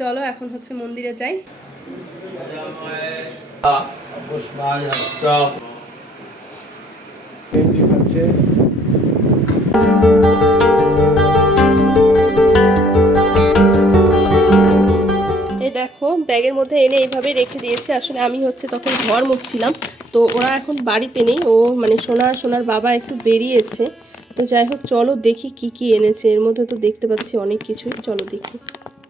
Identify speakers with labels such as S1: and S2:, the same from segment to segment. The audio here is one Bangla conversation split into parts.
S1: চলো, এখন হচ্ছে মন্দিরে যাই। এই দেখো, ব্যাগের মধ্যে এনে এইভাবে রেখে দিয়েছে। আসলে আমি হচ্ছে তখন ঘর মুছছিলাম, তো ওরা এখন বাড়িতে নেই। ও মানে সোনা, সোনার বাবা একটু বেরিয়েছে। তো যাই হোক, চলো দেখি কি কি এনেছে। এর মধ্যে তো দেখতে পাচ্ছি অনেক কিছুই। চলো দেখি।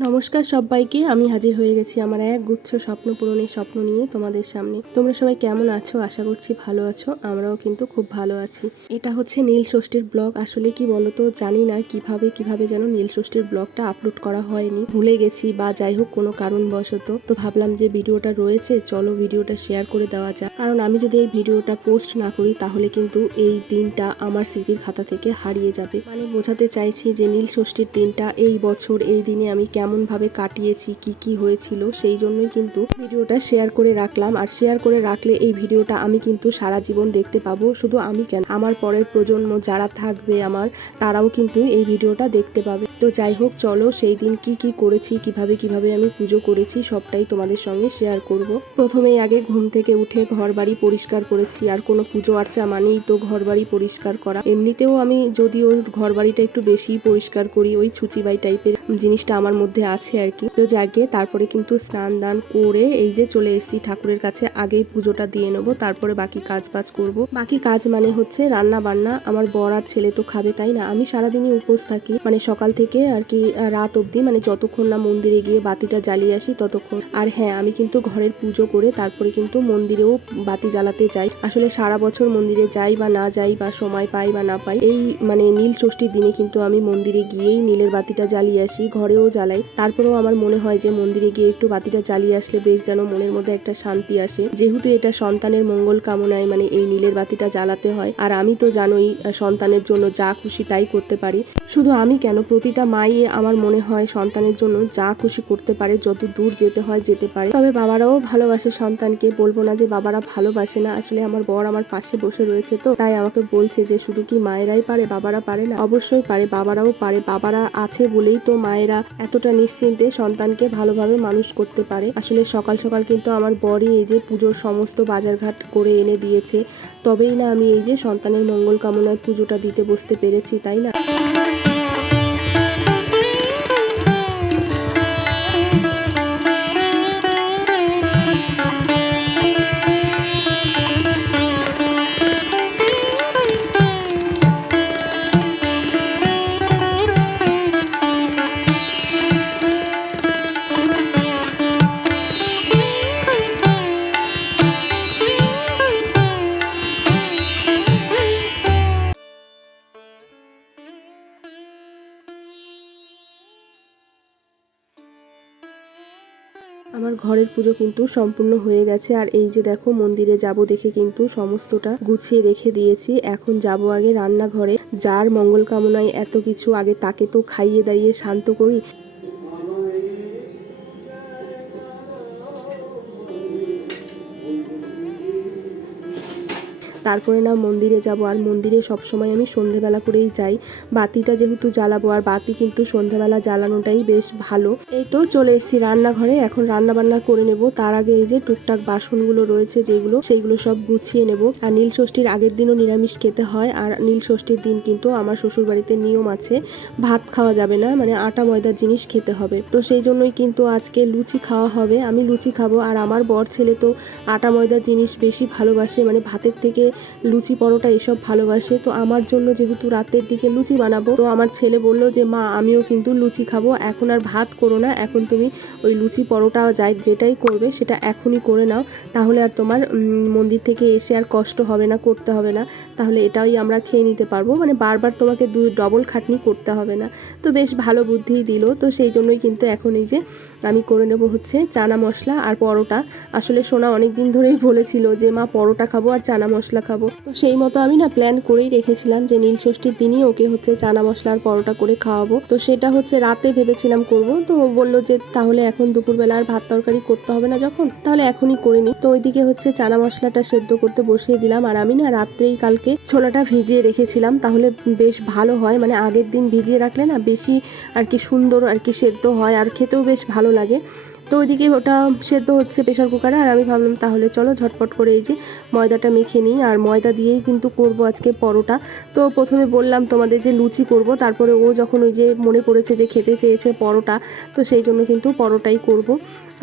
S1: নমস্কার সবাইকে, আমি হাজির হয়ে গেছি আমার এক গুচ্ছ স্বপ্ন পূরণের স্বপ্ন নিয়ে তোমাদের সামনে। তোমরা সবাই কেমন আছো? আশা করছি ভালো আছো, আমরাও কিন্তু খুব ভালো আছি। এটা হচ্ছে নীল ষষ্ঠীর ব্লগ। আসলে কি বলতো, জানি না কীভাবে কীভাবে যেন নীল ষষ্ঠীর ব্লগটা আপলোড করা হয়নি। ভুলে গেছি বা যাই হোক কোনো কারণবশত। তো ভাবলাম যে ভিডিওটা রয়েছে, চলো ভিডিওটা শেয়ার করে দেওয়া যাক। কারণ আমি যদি এই ভিডিওটা পোস্ট না করি, তাহলে কিন্তু এই দিনটা আমার স্মৃতির খাতা থেকে হারিয়ে যাবে। মানে বোঝাতে চাইছি যে নীল ষষ্ঠীর দিনটা এই বছর, এই দিনে আমি কেমন ভাবে কাটিয়েছি, কি কি হয়েছিল, সেই জন্যই কিন্তু ভিডিওটা শেয়ার করে রাখলাম। আর শেয়ার করে রাখলে এই ভিডিওটা আমি কিন্তু সারা জীবন দেখতে পাবো। শুধু আমি কেন, আমার পরের প্রজন্ম যারা থাকবে আমার, তারাও কিন্তু এই ভিডিওটা দেখতে পাবে। তো যাই হোক, চলো সেই দিন কি কি করেছি, কীভাবে কীভাবে আমি পুজো করেছি, সবটাই তোমাদের সঙ্গে শেয়ার করব। প্রথমেই আগে ঘুম থেকে উঠে ঘর বাড়ি পরিষ্কার করেছি, আর কোনো পুজো আর্চা মানেই তো ঘর বাড়ি পরিষ্কার করা। এমনিতেও আমি যদি ওর ঘর বাড়িটা একটু বেশিই পরিষ্কার করি, ওই ছুচিবাই টাইপের জিনিসটা আমার মধ্যে আছে আর কি। তো যাকে তারপরে কিন্তু স্নান দান করে এই যে চলে এসেছি ঠাকুরের কাছে, আগেই পুজোটা দিয়ে নেব, তারপরে বাকি কাজ বাজ করব। বাকি কাজ মানে হচ্ছে রান্না বান্না আমার বর আর ছেলে তো খাবে, তাই না? আমি সারাদিনই উপোস থাকি মানে সকাল থেকে আর কি রাত অবধি মানে যতক্ষণ না মন্দিরে গিয়ে বাতিটা জ্বালিয়ে আসি ততক্ষণ। আর হ্যাঁ আমি কিন্তু ঘরের পুজো করে তারপরে কিন্তু মন্দিরেও বাতি জ্বালাতে যাই। আসলে সারা বছর মন্দিরে যাই বা না যাই বা সময় পাই বা না পাই, এই মানে নীল ষষ্ঠীর দিনে কিন্তু আমি মন্দিরে গিয়েই নীলের বাতিটা জ্বালিয়ে আসি, ঘরেও জ্বালাই। তারপরেও আমার মনে হয় যে মন্দিরে গিয়ে একটু বাতিটা জ্বালিয়ে আসলে বেশ যেন মনের মধ্যে একটা শান্তি আসে। যেহেতু এটা সন্তানের মঙ্গল কামনায় মানে এই নীলের বাতিটা জ্বালাতে হয়, আর আমি তো জানোই সন্তানের জন্য যা খুশি তাই করতে পারি। শুধু আমি কেন প্রতিটা মাই আমার মনে হয় সন্তানের জন্য যা খুশি করতে পারে, যত দূর যেতে হয় যেতে পারে। তবে বাবারাও ভালোবাসে সন্তানকে। বলব না যে বাবারা ভালোবাসে না। আসলে আমার বর আমার পাশে বসে রয়েছে তো। তাই আমাকে বলছে যে শুধু কি মায়েরাই পারে, বাবারা পারে না? অবশ্যই পারে, বাবারাও পারে। বাবারা আছে বলেই তো মায়েরা এতটা নিশ্চিন্তে সন্তানকে ভালোভাবে মানুষ করতে পারে। আসলে সকাল সকাল কিন্তু আমার বরই এই যে পুজোর সমস্ত বাজারঘাট করে এনে দিয়েছে। তবেই না আমি এই যে সন্তানের মঙ্গল কামনায় পুজোটা দিতে বসতে পেরেছি, তাই না? আমার ঘরের পুজো কিন্তু সম্পূর্ণ হয়ে গেছে। আর এই যে দেখো, মন্দিরে যাব দেখে কিন্তু সমস্তটা গুছিয়ে রেখে দিয়েছি। এখন যাব আগে রান্নাঘরে। যার মঙ্গল কামনায় এত কিছু আগে তাকে তো খাইয়ে দাইয়ে শান্ত করি। তারপরে না মন্দিরে যাব। আর মন্দিরে সবসময় আমি সন্ধেবেলা করেই যাই। বাতিটা যেহেতু জ্বালাবো, আর বাতি কিন্তু সন্ধেবেলা জ্বালানোটাই বেশ ভালো। এই তো চলে এসেছি রান্নাঘরে। এখন রান্না বান্না করে নেব। তার আগে এই যে টুকটাক বাসনগুলো রয়েছে যেগুলো, সেইগুলো সব গুছিয়ে নেব। আর নীল ষষ্ঠীর আগের দিনও নিরামিষ খেতে হয়। আর নীল ষষ্ঠীর দিন কিন্তু আমার শ্বশুর বাড়িতে নিয়ম আছে, ভাত খাওয়া যাবে না। মানে আটা ময়দার জিনিস খেতে হবে। তো সেই জন্যই কিন্তু আজকে লুচি খাওয়া হবে। আমি লুচি খাব। আর আমার বর ছেলে তো আটা ময়দার জিনিস বেশি ভালোবাসে। মানে ভাতের থেকে লুচি পরোটা এসব ভালোবাসে। তো আমার জন্য যেহেতু রাতের দিকে লুচি বানাবো, তো আমার ছেলে বলল যে, মা, আমিও কিন্তু লুচি খাব। এখন আর ভাত করো না। এখন তুমি ওই লুচি পরোটা যাই, যেটাই করবে, সেটা এখনই করে নাও। তাহলে আর তোমার মন্দির থেকে এসে আর কষ্ট হবে না, করতে হবে না। তাহলে এটাই আমরা খেয়ে নিতে পারব। মানে বারবার তোমাকে দুই ডবল খাটনি করতে হবে না। তো বেশ ভালো বুদ্ধিই দিল। তো সেই জন্যই কিন্তু এখন এই যে আমি করে নেব হচ্ছে চানা মশলা আর পরোটা। আসলে সোনা অনেক দিন ধরেই বলেছিল যে, মা, পরোটা খাব আর চানা মশলা খাব তো সেই মতো আমি না প্ল্যান করেই রেখেছিলাম যে নীল ষষ্ঠীর দিনই ওকে হচ্ছে চানা মশলার পরোটা করে খাওয়াবো। তো সেটা হচ্ছে রাতে ভেবেছিলাম করব। তো ও বলল যে, তাহলে এখন দুপুরবেলা আর ভাত তরকারি করতে হবে না যখন, তাহলে এখনই করে নি। তো ওইদিকে হচ্ছে চানা মশলাটা সেদ্ধ করতে বসিয়ে দিলাম। আর আমি না রাত্রেই কালকে ছোলাটা ভিজিয়ে রেখেছিলাম। তাহলে বেশ ভালো হয়। মানে আগের দিন ভিজিয়ে রাখলে না বেশি আর কি সুন্দর আর কি সেদ্ধ হয়। আর খেতেও বেশ ভালো লাগে। তো ওইদিকে ওটা সেদ্ধ হচ্ছে প্রেশার কুকারে আর আমি ভাবলাম তাহলে চলো ঝটপট করে এই যে ময়দাটা মেখে নিই। আর ময়দা দিয়েই কিন্তু করব আজকে পরোটা। তো প্রথমে বললাম তোমাদের যে লুচি করব, তারপরে ও যখন ওই যে মনে পড়েছে যে খেতে চেয়েছে পরোটা, তো সেই জন্য কিন্তু পরোটাই করব।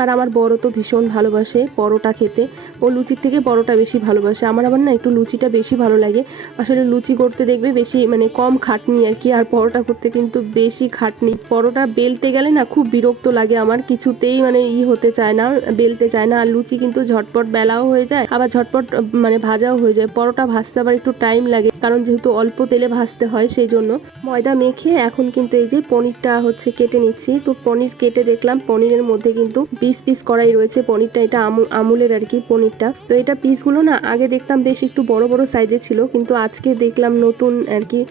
S1: আর আমার বড় তো ভীষণ ভালোবাসে পরোটা খেতে। ও লুচির থেকে পরোটা বেশি ভালোবাসে। আমার আবার না একটু লুচিটা বেশি ভালো লাগে। আসলে লুচি করতে দেখবে বেশি মানে কম খাটনি আর কি, আর পরোটা করতে কিন্তু বেশি খাটনি। পরোটা বেলতে গেলে না খুব বিরক্ত লাগে আমার, কিছুতেই মানে ই হতে চায় না, বেলতে চায় না, আর লুচি কিন্তু ঝটপট বেলাও হয়ে যায়, আবার ঝটপট মানে ভাজাও হয়ে যায়। পরোটা ভাজতে আবার একটু টাইম লাগে, কারণ যেহেতু অল্প তেলে ভাজতে হয় সেই জন্য। ময়দা মেখে এখন কিন্তু এই যে পনিরটা হচ্ছে কেটে নিচ্ছি। তো পনির কেটে দেখলাম, পনিরের মধ্যে কিন্তু পিস পিস করাই রয়েছে। পনিরটা এটা আমু- আমুলের আর কি পনিরটা। তো এটা পিসগুলো না আগে দেখতাম বেশ একটু বড় বড় সাইজে ছিল, কিন্তু আজকে দেখলাম নতুন আর কি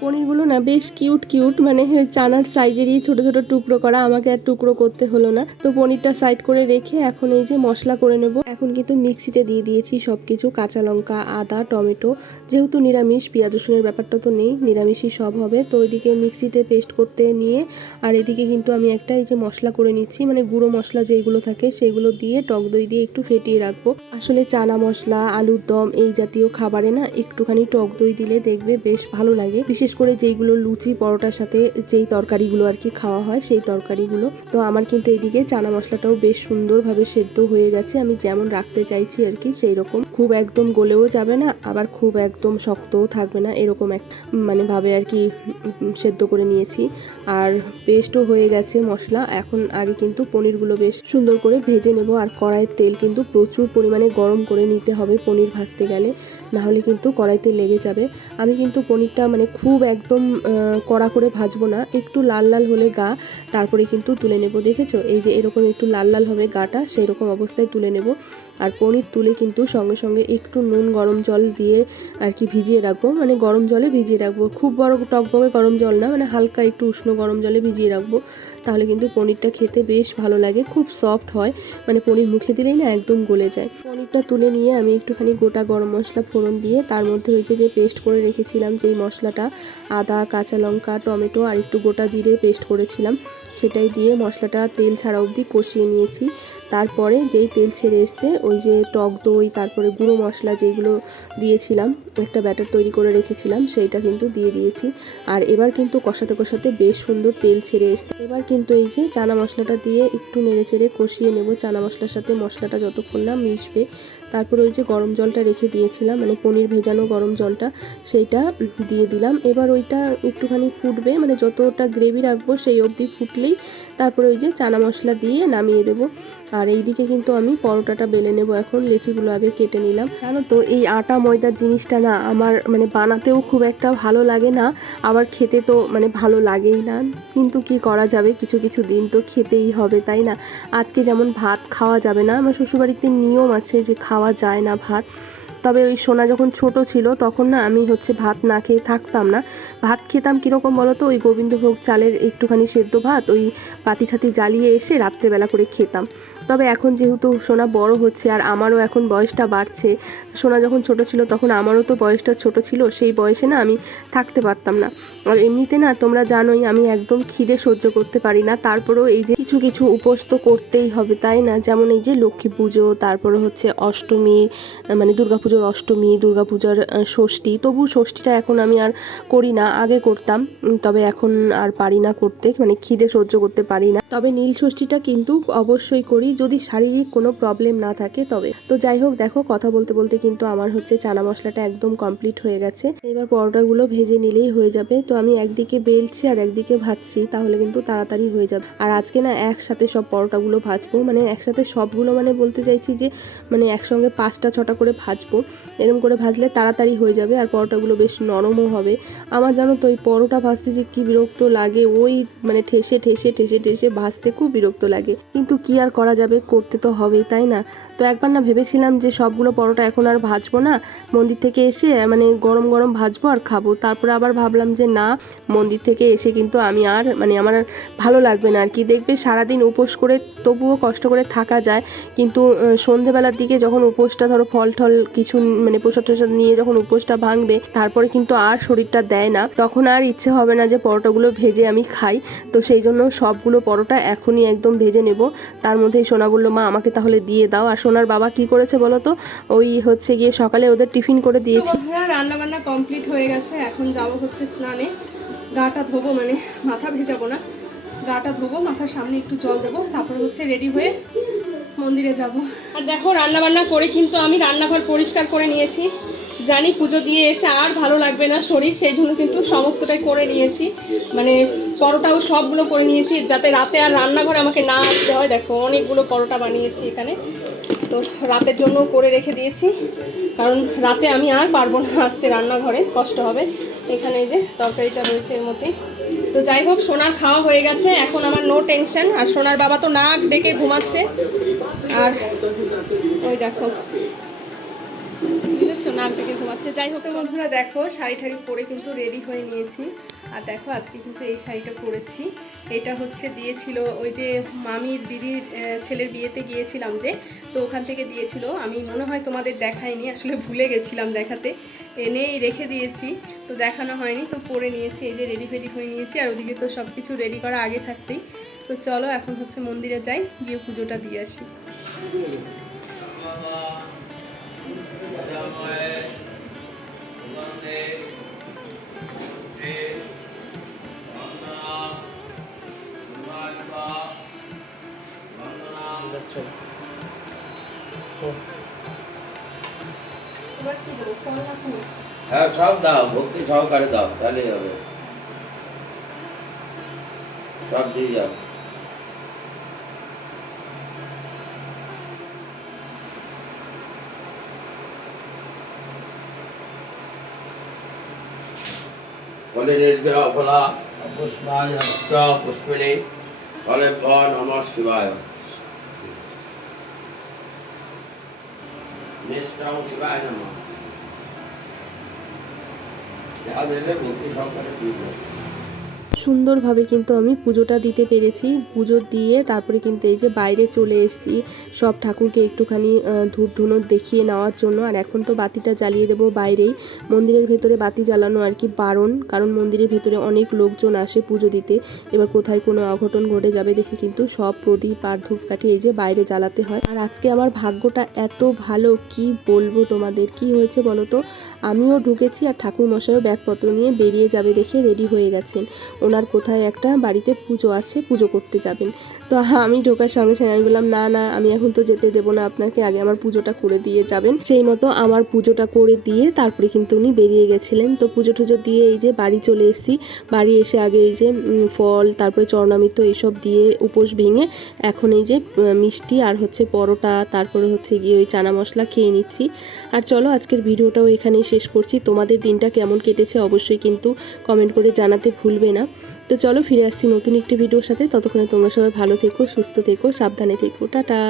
S1: পনিরগুলো না বেশ কিউট কিউট মানে চানার সাইজেরই ছোট ছোট টুকরো করা। আমাকে আর টুকরো করতে হলো না। তো পনিরটা সাইড করে রেখে এখন এই যে মশলা করে নেব। এখন কিন্তু মিক্সিতে দিয়ে দিয়েছি সব কিছু কাঁচা লঙ্কা, আদা, টমেটো। যেহেতু নিরামিষ, পেঁয়াজ, রসুনের ব্যাপারটা তো নেই। নিরামিষই সব হবে। তো ওইদিকে মিক্সিতে পেস্ট করতে নিয়ে আর এদিকে কিন্তু আমি একটা এই যে মশলা করে নিচ্ছি। মানে গুঁড়ো মশলা যেগুলো থাকে সেগুলো দিয়ে টক দই দিয়ে একটু ফেটিয়ে রাখব। আসলে চানা মশলা, আলুর দম এই জাতীয় খাবারে না একটুখানি টক দই দিলে দেখবে বেশ ভালো লাগে। বিশেষ করে যেইগুলো লুচি, পরোটার সাথে যেই তরকারিগুলো আর কি খাওয়া হয়, সেই তরকারিগুলো। তো আমার কিন্তু এইদিকে চানা মশলাটাও বেশ সুন্দরভাবে সেদ্ধ হয়ে গেছে। আমি যেমন রাখতে চাইছি আর কি সেই রকম খুব একদম গলেও যাবে না, আবার খুব একদম শক্তও থাকবে না, এরকম এক মানে ভাবে আর কি সেদ্ধ করে নিয়েছি। আর পেস্টও হয়ে গেছে মশলা। এখন আগে কিন্তু পনিরগুলো বেশ সুন্দর করে ভেজে নেব। আর কড়াইয়ের তেল কিন্তু প্রচুর পরিমাণে গরম করে নিতে হবে পনির ভাজতে গেলে। না হলে কিন্তু কড়াইতে লেগে যাবে। আমি কিন্তু পনিরটা মানে খুব একদম কড়া করে ভাজবো না। একটু লাল লাল হলে গা, তারপরে কিন্তু তুলে নেব, দেখেছ? এই যে এরকম একটু লাল লাল হবে গাটা সেই রকম অবস্থায় তুলে নেব। আর পনির তুলে কিন্তু সঙ্গে সঙ্গে একটু নুন, গরম জল দিয়ে আর কি ভিজিয়ে রাখব। মানে গরম জলে ভিজিয়ে রাখব। খুব বড় টকবগে গরম জল না মানে হালকা একটু উষ্ণ গরম জলে ভিজিয়ে রাখব। তাহলে কিন্তু পনিরটা খেতে বেশ ভালো লাগে, খুব সফট হয়। মানে পনির মুখে দিলেই না একদম গলে যায়। পনিরটা তুলে নিয়ে আমি একটুখানি গোটা গরম মশলা ফোড়ন দিয়ে তার মধ্যে হয়েছে যে পেস্ট করে রেখেছিলাম, যেই মশলাটা, আদা, কাঁচা লঙ্কা, টমেটো আর একটু গোটা জিরে পেস্ট করেছিলাম। সেটাই দিয়ে মশলাটা তেল ছাড়া অবধি কষিয়ে নিয়েছি। তারপরে যেই তেল ছেড়ে এসছে, ওই যে টক দই, তারপরে গুঁড়ো মশলা যেগুলো দিয়েছিলাম, একটা ব্যাটার তৈরি করে রেখেছিলাম, সেইটা কিন্তু দিয়ে দিয়েছি। আর এবার কিন্তু কষাতে কষাতে বেশ সুন্দর তেল ছেড়ে এসছে। এবার কিন্তু এই যে চানা মশলাটা দিয়ে একটু নেড়ে চেড়ে কষিয়ে নেব। চানা মশলার সাথে মশলাটা যতক্ষণ না মিশবে, তারপর ওই যে গরম জলটা রেখে দিয়েছিলাম মানে পনির ভেজানো গরম জলটা, সেইটা দিয়ে দিলাম। এবার ওইটা একটুখানি ফুটবে মানে যতটা গ্রেভি রাখব সেই অবধি ফুটলেই তারপরে ওই যে চানা মশলা দিয়ে নামিয়ে দেবো। আর এইদিকে কিন্তু আমি পরোটাটা বেলে নেব এখন, লেচিগুলো আগে কেটে নিলাম। জানো তো, এই আটা ময়দার জিনিসটা না আমার মানে বানাতেও খুব একটা ভালো লাগে না, আবার খেতে তো মানে ভালো লাগেই না। কিন্তু কি করা যাবে, কিছু কিছু দিন তো খেতেই হবে, তাই না? আজকে যেমন ভাত খাওয়া যাবে না, আমার শ্বশুরবাড়িতে নিয়ম আছে যে খাওয়া যায় না ভাত। তবে ওই সোনা যখন ছোট ছিল, তখন না আমি হচ্ছে ভাত না খেয়ে থাকতাম না। ভাত খেতাম কীরকম বলো তো ওই গোবিন্দভোগ চালের একটুখানি সেদ্ধ ভাত, ওই পাতি সাথে জ্বালিয়ে এসে রাত্রেবেলা করে খেতাম। তবে এখন যেহেতু সোনা বড় হচ্ছে আর আমারও এখন বয়সটা বাড়ছে, সোনা যখন ছোট ছিল তখন আমারও তো বয়সটা ছোট ছিল, সেই বয়সে না আমি থাকতে পারতাম না। আর এমনিতে না তোমরা জানোই আমি একদম খিদে সহ্য করতে পারি না, তারপরেও এই যে কিছু কিছু উপোস তো করতেই হবে, তাই না? যেমন এই যে লক্ষ্মী পুজো, তারপরে হচ্ছে অষ্টমী মানে দুর্গাপুজোর অষ্টমী দুর্গাপুজোর ষষ্ঠী, তবু ষষ্ঠীটা এখন আমি আর করি না, আগে করতাম তবে এখন আর পারি না করতে মানে খিদে সহ্য করতে পারি না। তবে নীল ষষ্ঠীটা কিন্তু অবশ্যই করি যদি শারীরিক কোনো প্রবলেম না থাকে তবে। তো যাই হোক, দেখো, কথা বলতে বলতে কিন্তু আমার হচ্ছে চানা মশলাটা একদম কমপ্লিট হয়ে গেছে। এবার পরোটাগুলো ভেজে নিলেই হয়ে যাবে। তো আমি একদিকে বেলছি আর একদিকে ভাজছি, তাহলে কিন্তু তাড়াতাড়ি হয়ে যাবে। আর আজকে না একসাথে সব পরোটাগুলো ভাজবো মানে একসাথে সবগুলো মানে বলতে চাইছি যে মানে একসঙ্গে পাঁচটা ছটা করে ভাজবো। এরকম করে ভাজলে তাড়াতাড়ি হয়ে যাবে আর পরোটাগুলো বেশ নরমও হবে। আমার জানো তো ওই পরোটা ভাজতে যে কি বিরক্ত লাগে, ওই মানে ঠেসে ঠেসে ঠেসে ঠেসে ভাজতে খুব বিরক্ত লাগে। কিন্তু কি আর করা যাবে? করতে তো হবেই, তাই না? তো একবার না ভেবেছিলাম যে সবগুলো পরোটা এখন আর ভাজবো না। মন্দির থেকে এসে মানে গরম গরম ভাজবো আর খাব। তারপরে আবার ভাবলাম যে না, মন্দির থেকে এসে কিন্তু আমি আর মানে আমার ভালো লাগবে না। আর কি দেখবে, সারাদিন উপোস করে তবুও কষ্ট করে থাকা যায়। কিন্তু সন্ধেবেলার দিকে যখন উপোসটা ধরো ফল টল কিছু মানে প্রসাদ টসাদ নিয়ে যখন উপোসটা ভাঙবে, তারপরে কিন্তু আর শরীরটা দেয় না। তখন আর ইচ্ছে হবে না যে পরোটাগুলো ভেজে আমি খাই। তো সেই জন্য সবগুলো পরোটা এখনই একদম ভেজে নেব। তার মধ্যেই সোনা বলল মা আমাকে তাহলে দিয়ে দাও। আর সোনার বাবা কি করেছে বলো তো? ওই হচ্ছে গিয়ে সকালে ওদের টিফিন করে দিয়েছি।
S2: রান্না বান্না কমপ্লিট হয়ে গেছে। এখন যাব হচ্ছে স্নানে। গাটা ধোবো মানে মাথা ভেজাবো না। গাটা ধোবো মাথার সামনে একটু জল দেবো তারপর হচ্ছে রেডি হয়ে মন্দিরে যাব।
S1: আর দেখো রান্না বান্না করে কিন্তু আমি রান্নাঘর পরিষ্কার করে নিয়েছি। জানি পুজো দিয়ে এসে আর ভালো লাগবে না শরীর সেই জন্য কিন্তু সমস্তটাই করে নিয়েছি। মানে পরোটাও সবগুলো করে নিয়েছি, যাতে রাতে আর রান্নাঘরে আমাকে না আসতে হয়। দেখো, অনেকগুলো পরোটা বানিয়েছি এখানে। তো রাতের জন্য করে রেখে দিয়েছি, কারণ রাতে আমি আর পারব না আসতে রান্নাঘরে, কষ্ট হবে। এখানে যে তরকারিটা রয়েছে এর মধ্যে। তো যাই হোক, সোনার খাওয়া হয়ে গেছে। এখন আমার নো টেনশন আর সোনার বাবা তো নাক ডেকে ঘুমাচ্ছে। আর ওই দেখো নাক ডেকে ঘুমাচ্ছে যাই হোক
S2: বন্ধুরা দেখো শাড়ি ঠাড়ি পরে কিন্তু রেডি হয়ে নিয়েছি। আর দেখো আজকে কিন্তু এই শাড়িটা পরেছি। এটা হচ্ছে দিয়েছিল ওই যে মামির দিদির ছেলের বিয়েতে গিয়েছিলাম যে তো ওখান থেকে দিয়েছিল। আমি মনে হয় তোমাদের দেখাইনি আসলে ভুলে গেছিলাম দেখাতে। এনেই রেখে দিয়েছি তো দেখানো হয়নি। তো পরে নিয়েছি এই যে রেডি ফেডি হয়ে নিয়েছি। আর ওদিকে তো সব কিছু রেডি করা আগে থাকতেই। তো চলো এখন হচ্ছে মন্দিরে যাই গিয়ে পুজোটা দিয়ে আসি।
S3: হ্যাঁ সব দাও ভক্তি সহকারে দাও তাহলেই হবে। সব দিয়ে যাও। ফলের ফলা পুষ্পিনী ফলে নম শিবায়। শিবায় নম। যা দেবে দিয়ে দেবে।
S1: সুন্দরভাবে কিন্তু আমি পুজোটা দিতে পেরেছি। পুজো দিয়ে তারপরে কিন্তু এই যে বাইরে চলে এসেছি, সব ঠাকুরকে একটুখানি ধূপ ধুনো দেখিয়ে নেওয়ার জন্য। আর এখন তো বাতিটা জ্বালিয়ে দেবো বাইরেই। মন্দিরের ভেতরে বাতি জ্বালানো আর কি বারণ, কারণ মন্দিরের ভেতরে অনেক লোকজন আসে পুজো দিতে। এবার কোথায় কোনো অঘটন ঘটে যাবে দেখে কিন্তু সব প্রদীপ আর ধূপকাঠি এই যে বাইরে জ্বালাতে হয়। আর আজকে আমার ভাগ্যটা এত ভালো, কি বলব তোমাদের? কি হয়েছে বলো তো? আমিও ঢুকেছি আর ঠাকুর মশাইও ব্যাগপত্র নিয়ে বেরিয়ে যাবে দেখে রেডি হয়ে গেছেন। ওনার কোথায় একটা বাড়িতে পুজো আছে, পুজো করতে যাবেন। তো আমি ঢোকার সঙ্গে সঙ্গে আমি বললাম, না না, আমি এখন তো যেতে দেবো না, আপনাকে আগে আমার পুজোটা করে দিয়ে যাবেন। সেই মতো আমার পুজোটা করে দিয়ে তারপরে কিন্তু উনি বেরিয়ে গেছিলেন। তো পুজো টুজো দিয়ে এই যে বাড়ি চলে এসেছি। বাড়ি এসে আগে এই যে ফল, তারপরে চরণামৃত এইসব দিয়ে উপোস ভেঙে এখন এই যে মিষ্টি আর হচ্ছে পরোটা, তারপরে হচ্ছে গিয়ে ওই চানা মশলা খেয়ে নিচ্ছি। আর চলো, আজকের ভিডিওটাও এখানেই শেষ করছি। তোমাদের দিনটা কেমন কেটেছে অবশ্যই কিন্তু কমেন্ট করে জানাতে ভুলবে না। তো চলো ফিরে আসছি নতুন একটি ভিডিওর সাথে। ততক্ষণে তোমরা সবাই ভালো থেকো, সুস্থ থেকো, সাবধানে থেকো। টাটা!